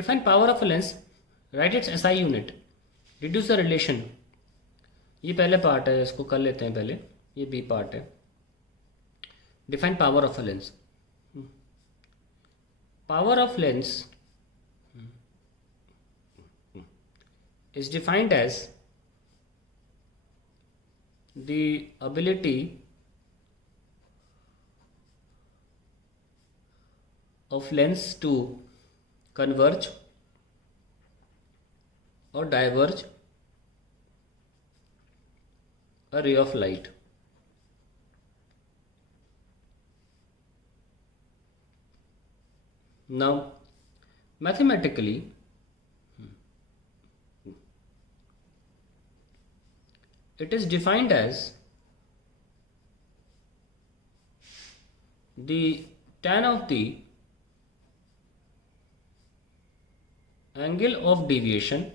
Define power of a lens. Write its SI unit. Deduce the relation. ये पहले part है, इसको कर लेते हैं पहले. ये बी पार्ट है. Define power of a lens. Power of lens is defined as the ability of lens to converge or diverge a ray of light. Now, mathematically, it is defined as the tan of the angle of deviation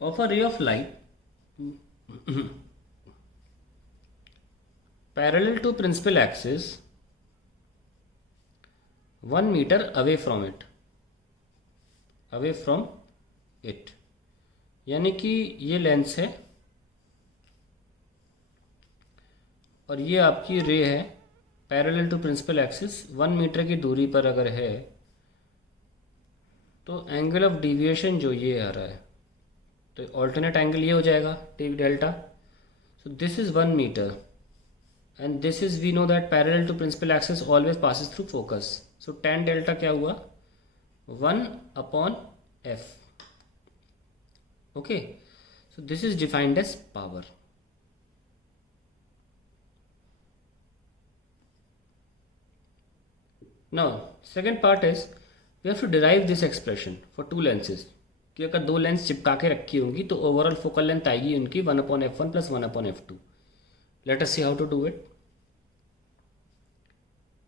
of a ray of light parallel to principal axis 1 meter away from it. यानी कि ये lens है और ये आपकी ray है parallel to principal axis 1 metre की दूरी पर अगर है तो एंगल ऑफ डिविएशन जो ये आ रहा है तो ऑल्टरनेट एंगल ये हो जाएगा T delta. So this is 1 metre and this is, we know that parallel to principal axis always passes through focus. So tan delta क्या हुआ 1 upon f. Okay, so this is defined as power. Now second part is we have to derive this expression for two lenses. कि अगर दो lens चिपका के रखी होंगी तो ओवरऑल फोकल लेंथ आएगी उनकी 1 upon f1 plus 1 upon f2. Let us see how to do it.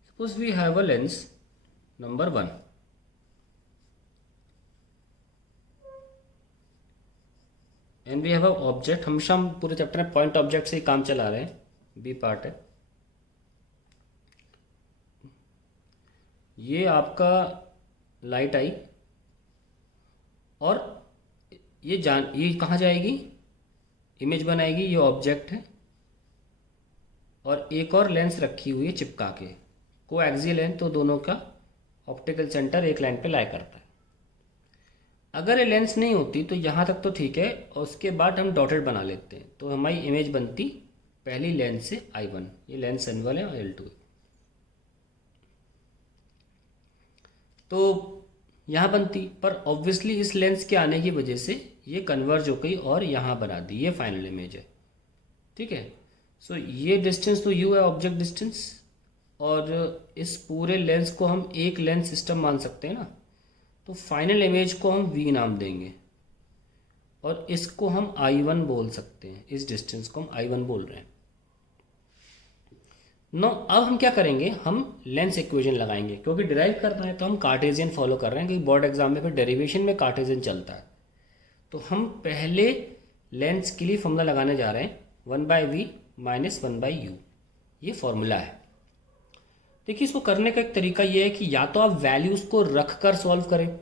Suppose we have a lens number 1. And we have a object. हमेशा हम पूरे चैप्टर में पॉइंट ऑब्जेक्ट से ही काम चला रहे हैं. बी पार्ट है. ये आपका लाइट आई और ये कहाँ जाएगी, इमेज बनाएगी. ये ऑब्जेक्ट है और एक और लेंस रखी हुई है चिपका के, को एक्सियल है तो दोनों का ऑप्टिकल सेंटर एक लाइन पे लाई करता है. अगर ये लेंस नहीं होती तो यहाँ तक तो ठीक है और उसके बाद हम डॉटेड बना लेते हैं तो हमारी इमेज बनती पहली लेंस से I1. ये लेंस N1 है और L2 है. तो यहाँ बनती पर ऑब्वियसली इस लेंस के आने की वजह से ये कन्वर्ज हो गई और यहाँ बना दी. ये फाइनल इमेज है. ठीक है. सो ये डिस्टेंस तो u है ऑब्जेक्ट डिस्टेंस और इस पूरे लेंस को हम एक लेंस सिस्टम मान सकते हैं ना. तो फाइनल इमेज को हम v नाम देंगे और इसको हम I1 बोल सकते हैं. इस डिस्टेंस को हम I1 बोल रहे हैं. नो अब हम क्या करेंगे, हम लेंस इक्वेशन लगाएंगे क्योंकि डिराइव करना है तो हम कार्टेशियन फॉलो कर रहे हैं क्योंकि बोर्ड एग्जाम में फिर डेरिवेशन में कार्टेशियन चलता है. तो हम पहले लेंस के लिए फॉर्मूला लगाने जा रहे हैं 1/v माइनस 1/u. ये फॉर्मूला है. देखिए इसको करने का एक तरीका ये है कि या तो आप वैल्यूज़ को रख कर सॉल्व करें,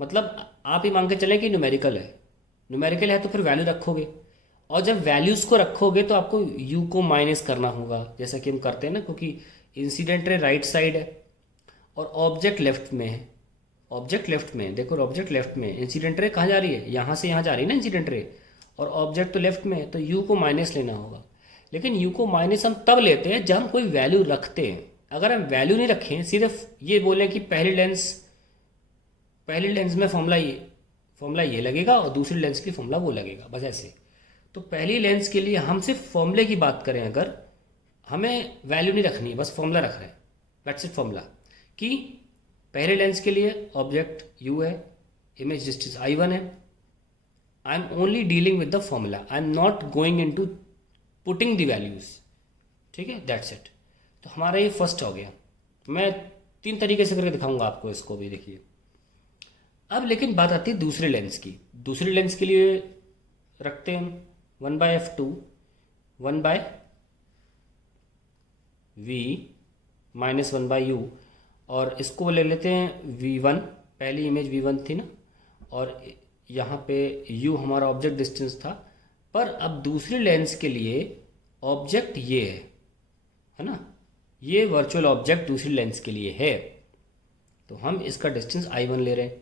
मतलब आप ही मान के चलें कि न्यूमेरिकल है तो फिर वैल्यू रखोगे और जब वैल्यूज़ को रखोगे तो आपको u को माइनस करना होगा जैसा कि हम करते हैं ना, क्योंकि इंसिडेंट रे राइट साइड है और ऑब्जेक्ट लेफ्ट में है. देखो ऑब्जेक्ट लेफ्ट में, इंसिडेंट रे कहाँ जा रही है, यहाँ से यहाँ जा रही है ना इंसिडेंट रे, और ऑब्जेक्ट तो लेफ्ट में है तो u को माइनस लेना होगा. लेकिन u को माइनस हम तब लेते हैं जब हम कोई वैल्यू रखते हैं. अगर हम वैल्यू नहीं रखें, सिर्फ ये बोलें कि पहली लेंस में फॉर्मूला ये लगेगा और दूसरी लेंस के लिए फॉर्मूला वो लगेगा, बस ऐसे. तो पहली लेंस के लिए हम सिर्फ फॉर्मूले की बात करें, अगर हमें वैल्यू नहीं रखनी है, बस फॉर्मूला रख रहे हैं, दैट्स इट. फॉर्मूला कि पहले लेंस के लिए ऑब्जेक्ट u है, इमेज डिस्टेंस I1 है. I am only dealing with the formula, I am not going in to putting the values. ठीक है, दैट्स इट. तो हमारा ये फर्स्ट हो गया. मैं 3 तरीके से करके दिखाऊंगा आपको इसको भी. देखिए अब लेकिन बात आती है दूसरे लेंस की. दूसरे लेंस के लिए रखते हैं हम 1/f2 1/f v minus one by you, और इसको ले लेते हैं v1, पहली इमेज v1 थी ना, और यहाँ पे u हमारा ऑब्जेक्ट डिस्टेंस था। पर अब दूसरी लेंस के लिए ऑब्जेक्ट ये है ना, ये वर्चुअल ऑब्जेक्ट दूसरी लेंस के लिए है, तो हम इसका डिस्टेंस i1 ले रहे हैं।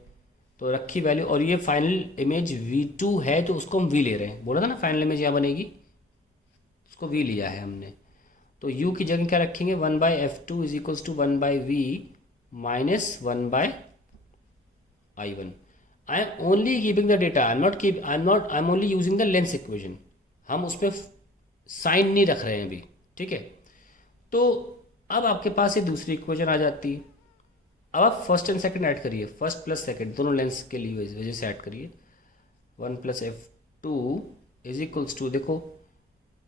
तो रखी वैल्यू, और ये फाइनल इमेज v2 है तो उसको हम v ले रहे हैं, बोला था ना फाइनल इमेज यहाँ बनेगी, उसको v लिया है हमने। तो u की जगह क्या रखेंगे, 1/f2 is equals to 1/v minus 1/i1। I am only keeping the data, I am only using the lens equation, हम उस पर साइन नहीं रख रहे हैं अभी, ठीक है। तो अब आपके पास ये दूसरी इक्वेशन आ जाती है। अब आप फर्स्ट एंड सेकंड ऐड करिए, फर्स्ट प्लस सेकंड दोनों लेंस के लिए वजह से ऐड करिए। 1 + f2 इज इक्वल्स टू, देखो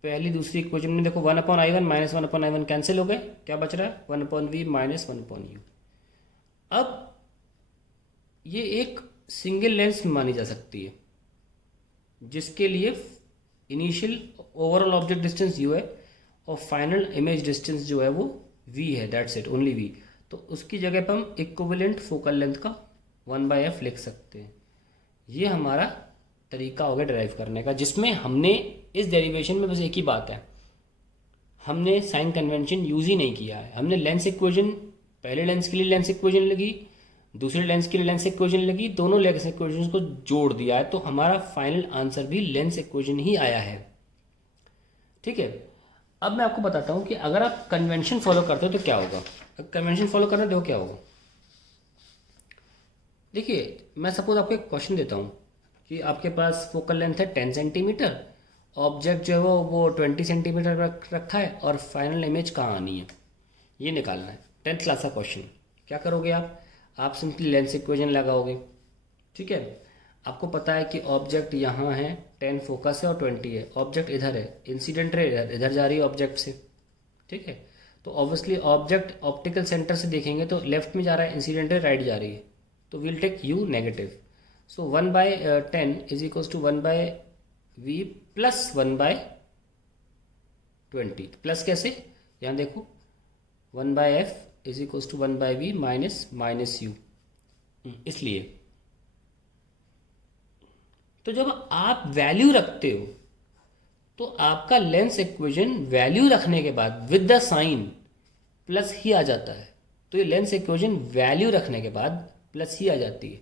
पहली दूसरी इक्वेशन में देखो 1/i1 माइनस 1/i1 कैंसिल हो गए, क्या बच रहा है 1/v माइनस 1/u। अब ये एक सिंगल लेंस में मानी जा सकती है, जिसके लिए initial overall object distance u है और फाइनल इमेज डिस्टेंस जो है वो v है, दैट्स इट, ओनली v। तो उसकी जगह पर हम इक्विवेलेंट फोकल लेंथ का 1/f लिख सकते हैं। ये हमारा तरीका हो गया डिराइव करने का, जिसमें हमने इस डेरिवेशन में बस एक ही बात है, हमने साइन कन्वेंशन यूज ही नहीं किया है। हमने लेंस इक्वेशन, पहले लेंस के लिए लेंस इक्वेशन लगी, दूसरे लेंस के लिए लेंस इक्वेशन लगी, दोनों लेंस इक्वेशन को जोड़ दिया है, तो हमारा फाइनल आंसर भी लेंस इक्वेशन ही आया है, ठीक है। अब मैं आपको बताता हूँ कि अगर आप कन्वेंशन फॉलो करते हो तो क्या होगा। कन्वेंशन फॉलो करना देखो क्या होगा। देखिए मैं सपोज आपको एक क्वेश्चन देता हूँ कि आपके पास फोकल लेंथ है 10 सेंटीमीटर, ऑब्जेक्ट जो है वो 20 सेंटीमीटर रखा है, और फाइनल इमेज कहाँ आनी है ये निकालना है। 10th क्लास का क्वेश्चन, क्या करोगे आप सिंपली लेंस इक्वेशन लगाओगे, ठीक है। आपको पता है कि ऑब्जेक्ट यहाँ है, 10 फोकस है और 20 है, ऑब्जेक्ट इधर है, इंसिडेंट रे इधर जा रही है ऑब्जेक्ट से, ठीक है। तो ऑब्वियसली ऑब्जेक्ट ऑप्टिकल सेंटर से देखेंगे तो लेफ्ट में जा रहा है, इंसिडेंट रे राइट जा रही है, तो will take u negative. So 1/10 is equals to 1/v plus 1/20। Plus कैसे, यहाँ देखो 1/f is equals to 1/v minus u, इसलिए। तो जब आप वैल्यू रखते हो तो आपका लेंस इक्वेशन वैल्यू रखने के बाद विद द साइन प्लस ही आ जाता है। तो ये लेंस इक्वेशन वैल्यू रखने के बाद प्लस ही आ जाती है,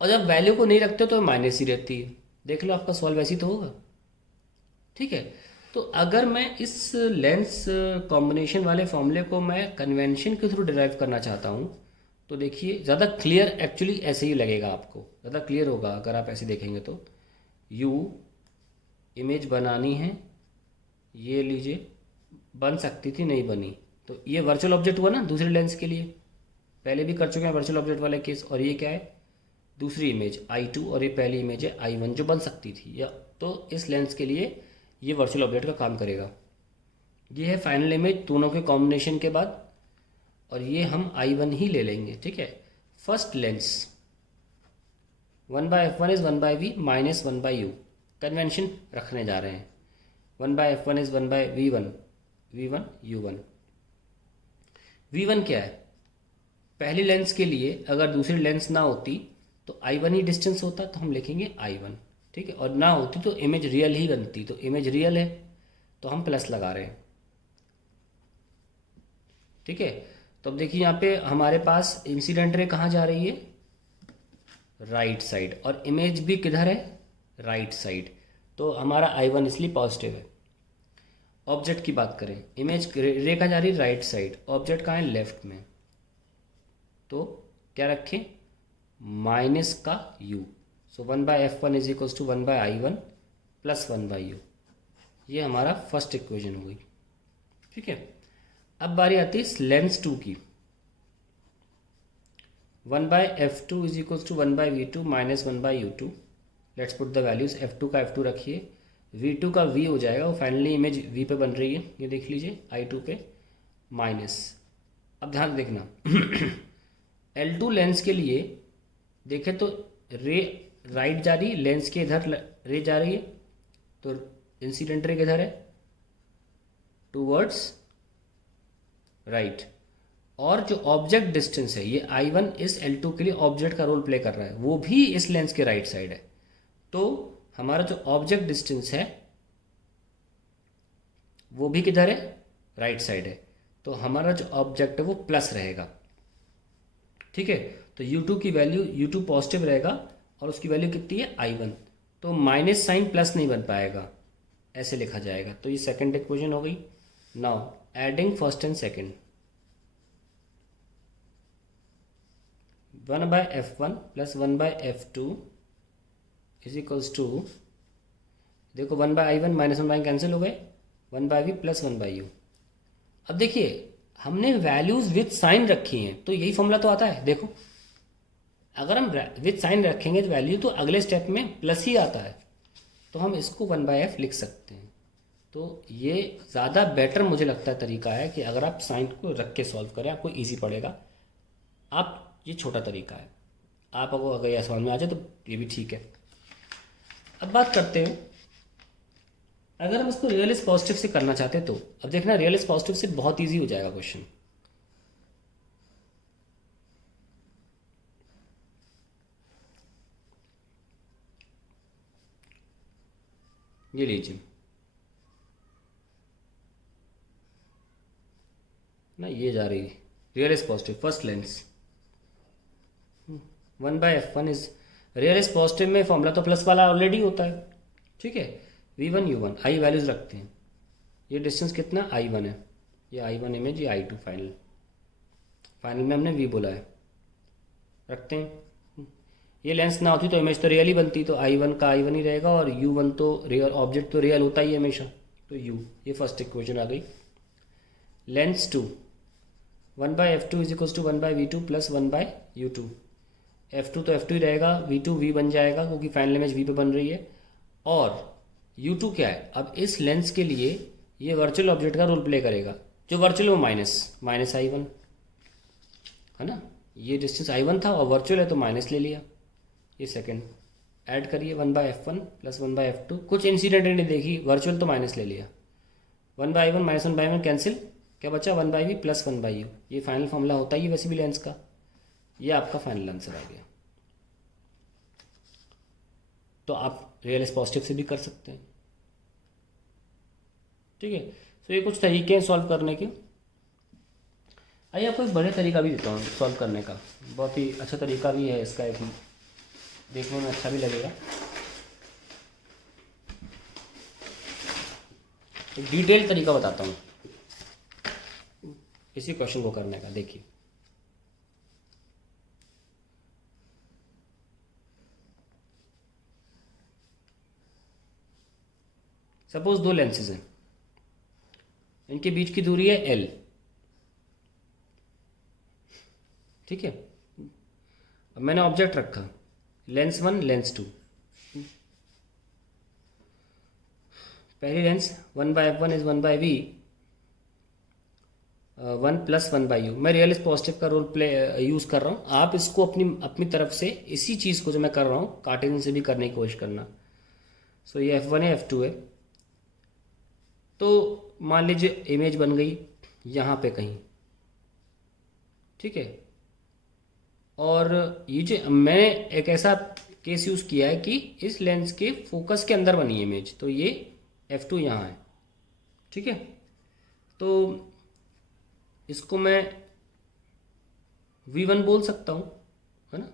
और जब वैल्यू को नहीं रखते तो माइनस ही रहती है। देख लो आपका सॉल्व ऐसी तो होगा, ठीक है। तो अगर मैं इस लेंस कॉम्बिनेशन वाले फॉर्मूले को मैं कन्वेंशन के थ्रू डिराइव करना चाहता हूँ, तो देखिए ज़्यादा क्लियर एक्चुअली ऐसे ही लगेगा, आपको ज़्यादा क्लियर होगा अगर आप ऐसे देखेंगे तो। u इमेज बनानी है, ये लीजिए, बन सकती थी नहीं बनी, तो ये वर्चुअल ऑब्जेक्ट हुआ ना दूसरे लेंस के लिए, पहले भी कर चुके हैं वर्चुअल ऑब्जेक्ट वाला केस। और ये क्या है, दूसरी इमेज i2, और ये पहली इमेज है i1 जो बन सकती थी, या तो इस लेंस के लिए ये वर्चुअल ऑब्जेक्ट का काम करेगा। ये है फाइनल इमेज दोनों के कॉम्बिनेशन के बाद, और ये हम i1 ही ले लेंगे, ठीक है। First lens 1/f1 is 1/v minus 1/u, convention रखने जा रहे हैं। 1/f1 is 1/v1, v1 u1। v1 क्या है, पहली लेंस के लिए अगर दूसरी लेंस ना होती तो i1 ही डिस्टेंस होता, तो हम लिखेंगे i1, ठीक है। और ना होती तो इमेज रियल ही बनती, तो इमेज रियल है तो हम प्लस लगा रहे हैं, ठीक है। तो अब देखिए यहाँ पे हमारे पास इंसिडेंट रे कहाँ जा रही है, राइट साइड, और इमेज भी किधर है, राइट साइड, तो हमारा i1 इसलिए पॉजिटिव है। ऑब्जेक्ट की बात करें, इमेज रे कहाँ जा रही है, राइट साइड, ऑब्जेक्ट कहाँ है, लेफ्ट में, तो क्या रखें, माइनस का u। So 1/f1 is equals to 1/i1 plus 1/u, ये हमारा फर्स्ट इक्वेशन हो गई, ठीक है। अब बारी आती है लेंस 2 की। 1/f2 is equals to 1/v2 minus 1/u2। Let's put the values, f2 का f2 रखिए, v2 का v हो जाएगा, वो फाइनली इमेज v पे बन रही है, ये देख लीजिए i2 पे माइनस। अब ध्यान देखना L2 लेंस के लिए देखें तो रे राइट जा रही है, लेंस के इधर रे जा रही है, तो इंसिडेंट रे किधर है, टूवर्ड्स राइट। और जो ऑब्जेक्ट डिस्टेंस है, ये I1 इस L2 के लिए ऑब्जेक्ट का रोल प्ले कर रहा है, वो भी इस लेंस के राइट साइड है। तो हमारा जो ऑब्जेक्ट डिस्टेंस है वो भी किधर है, राइट साइड है। तो हमारा जो ऑब्जेक्ट है वो प्लस रहेगा, ठीक है। तो U2 की वैल्यू, U2 पॉजिटिव रहेगा और उसकी वैल्यू कितनी है, I1। तो माइनस साइन प्लस नहीं बन पाएगा, ऐसे लिखा जाएगा। तो ये सेकंड इक्वेशन हो गई। Now adding first and second, 1/f1 plus 1/f2 is equals to, देखो 1/I1 माइनस 1 कैंसिल हो गए, 1/v प्लस 1/u। अब देखिए हमने वैल्यूज विथ साइन रखी हैं, तो यही फॉर्मूला तो आता है। देखो अगर हम विथ साइन रखेंगे तो वैल्यू तो अगले स्टेप में प्लस ही आता है, तो हम इसको 1/f लिख सकते हैं। तो ये ज़्यादा बेटर मुझे लगता है तरीका है कि अगर आप साइन को रख के सॉल्व करें, आपको ईजी पड़ेगा। आप ये छोटा तरीका है, आप अगर यह समझ में आ जाए तो ये भी ठीक है। अब बात करते हैं, अगर हम इसको रियल इज पॉजिटिव से करना चाहते हैं तो अब देखना रियल इज पॉजिटिव से बहुत इजी हो जाएगा क्वेश्चन। ये लीजिए ना, ये जा रही है real is positive first lens, 1/f1 is real is positive में फॉर्मूला तो प्लस वाला ऑलरेडी होता है, ठीक है। v1 u1 आई वैल्यूज रखते हैं। ये डिस्टेंस कितना, I1 है, ये I1 इमेज, ये I2 फाइनल। फाइनल में हमने v बोला है, रखते हैं। ये लेंस ना होती तो इमेज तो रियल ही बनती, तो I1 का I1 ही रहेगा और u1 तो रियल, ऑब्जेक्ट तो रियल होता ही है हमेशा, तो u। ये फर्स्ट इक्वेशन आ गई। Lens 2, 1/f2 is equals to 1/v2 plus 1/u2। f2 तो f2 ही रहेगा, v2 v बन जाएगा क्योंकि फाइनल इमेज v पे बन रही है। और u2 क्या है, अब इस लेंस के लिए ये वर्चुअल ऑब्जेक्ट का रोल प्ले करेगा, जो वर्चुअल वो माइनस I1 है ना। ये डिस्टेंस I1 था और वर्चुअल है तो माइनस ले लिया। ये सेकंड ऐड करिए, 1/f1 प्लस 1/f2, कुछ इंसिडेंट नहीं देखी, वर्चुअल तो माइनस ले लिया। 1/I1 माइनस 1/1 कैंसिल, क्या बचा 1/v प्लस 1/u। ये फाइनल फॉर्मूला होता ही वैसे भी लेंस का। ये आपका फाइनल आंसर आ गया। तो आप रियल इज पॉजिटिव से भी कर सकते हैं, ठीक है। तो ये कुछ तरीके हैं सॉल्व करने के। आइए आपको एक बड़े तरीका भी देता हूँ सॉल्व करने का, बहुत ही अच्छा तरीका भी है इसका, एक देखने में अच्छा भी लगेगा। एक डिटेल तरीका बताता हूँ इसी क्वेश्चन को करने का। देखिए सपोज दो लेंसेज हैं, इनके बीच की दूरी है L, ठीक है। अब मैंने ऑब्जेक्ट रखा लेंस 1 लेंस 2। पहली lens 1/f1 is 1/v 1 plus 1/u। मैं रियल इज पॉजिटिव का रोल प्ले यूज़ कर रहा हूँ, आप इसको अपनी तरफ से इसी चीज़ को जो मैं कर रहा हूँ कार्टेशियन से भी करने की कोशिश करना। सो ये f1 है f2 है, तो मान लीजिए इमेज बन गई यहाँ पे कहीं, ठीक है। और ये जो मैंने एक ऐसा केस यूज़ किया है कि इस लेंस के फोकस के अंदर बनी इमेज, तो ये f2 यहाँ है, ठीक है। तो इसको मैं v1 बोल सकता हूँ, है ना।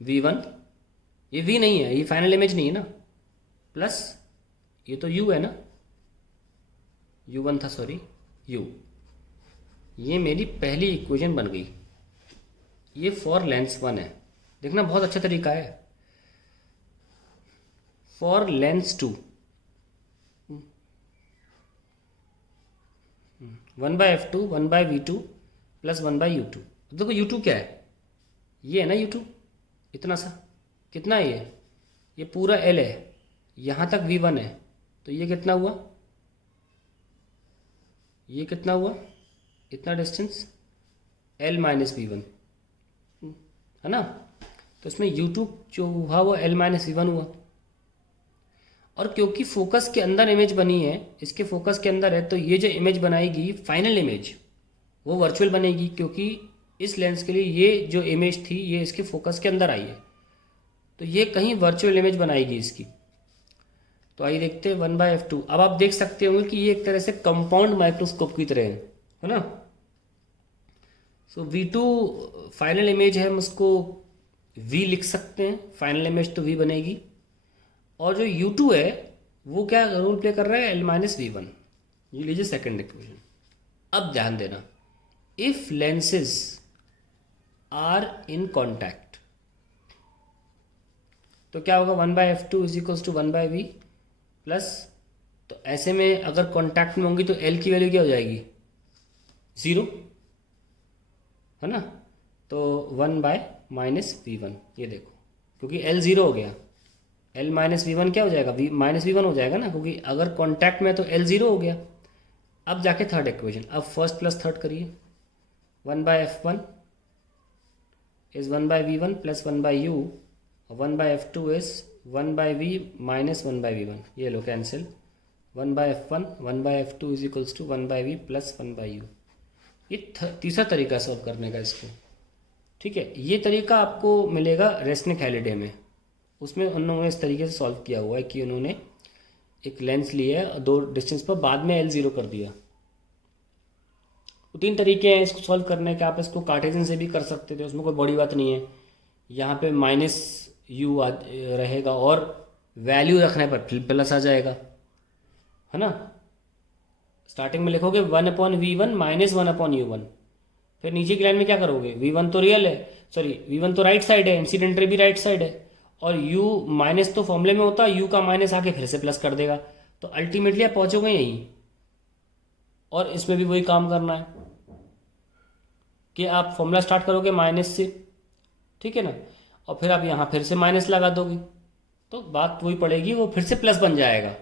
v1, ये v नहीं है, ये फाइनल इमेज नहीं है ना, प्लस ये तो u है ना, u1 था सॉरी, u। ये मेरी पहली इक्वेशन बन गई। ये फॉर लेंस 1 है, देखना बहुत अच्छा तरीका है। For Lenz 2 1/f2 1/v2 plus 1/u2। अब देखो u2 क्या है, ये है ना u2, इतना सा, कितना है ये पूरा L है, यहाँ तक v1 है, तो ये कितना हुआ, ये कितना हुआ, इतना डिस्टेंस L माइनस v1 है ना। तो इसमें u2 जो हुआ वो L माइनस v1 हुआ। और क्योंकि फोकस के अंदर इमेज बनी है, इसके फोकस के अंदर है, तो ये जो इमेज बनाएगी फाइनल इमेज वो वर्चुअल बनेगी, क्योंकि इस लेंस के लिए ये जो इमेज थी ये इसके फोकस के अंदर आई है, तो ये कहीं वर्चुअल इमेज बनाएगी इसकी। तो आइए देखते हैं 1/f2। अब आप देख सकते होंगे कि ये एक तरह से कंपाउंड माइक्रोस्कोप की तरह है ना। सो V2 फाइनल इमेज है, हम उसको V लिख सकते हैं, फाइनल इमेज तो V बनेगी। और जो U2 है वो क्या रोल प्ले कर रहा है, L-V1। ये लीजिए सेकंड इक्वेशन। अब ध्यान देना, if lenses are in contact तो क्या होगा, 1/f2 is equals to 1/v plus, तो ऐसे में अगर कॉन्टैक्ट में होंगी तो L की वैल्यू क्या हो जाएगी, 0 है ना। तो 1/-v1, ये देखो, क्योंकि L 0 हो गया, L-v1 क्या हो जाएगा, v-v1 हो जाएगा ना, क्योंकि अगर कॉन्टैक्ट में तो L 0 हो गया। अब जाके थर्ड इक्वेशन, अब फर्स्ट प्लस थर्ड करिए। 1/f1 is 1/v1 plus 1/u, 1/f2 is 1/v minus 1/v1, ये लो cancel. 1/f1 1/f2 is equals to 1/v plus 1/u। ये तीसरा तरीका सॉल्व करने का इसको, ठीक है। ये तरीका आपको मिलेगा रेसनिक हैलिडे में, उसमें उन्होंने इस तरीके से सॉल्व किया हुआ है कि उन्होंने एक लेंस लिया है, दो डिस्टेंस पर, बाद में L0 कर दिया। तो तीन तरीके हैं इसको सॉल्व करने के। आप इसको कार्टेशियन से भी कर सकते थे, उसमें कोई बड़ी बात नहीं है। यहाँ पे -u रहेगा और वैल्यू रखने पर प्लस आ जाएगा, है ना। स्टार्टिंग में लिखोगे 1/v1 माइनस 1/u1, फिर नीचे की लाइन में क्या करोगे, v1 तो रियल है, सॉरी v1 तो राइट साइड है, इंसिडेंट रे भी राइट साइड है, और u माइनस तो फॉर्मूले में होता है, u का माइनस आके फिर से प्लस कर देगा, तो अल्टीमेटली आप पहुंचोगे यहीं। और इसमें भी वही काम करना है कि आप फॉर्मूला स्टार्ट करोगे माइनस से, ठीक है ना, और फिर आप यहाँ फिर से माइनस लगा दोगे, तो बात वही पड़ेगी, वो फिर से प्लस बन जाएगा।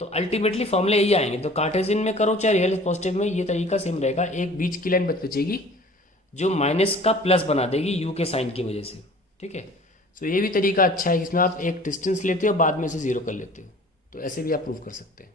तो अल्टीमेटली फॉर्मूले यही आएंगे। तो कार्टेशियन में करो चाहे रियल पॉजिटिव में, ये तरीका सेम रहेगा। एक बीच की लाइन बचेगी जो माइनस का प्लस बना देगी यू के साइन की वजह से, ठीक है। सो ये भी तरीका अच्छा है, इसमें आप एक डिस्टेंस लेते हो बाद में से 0 कर लेते हो, तो ऐसे भी आप प्रूव कर सकते हैं।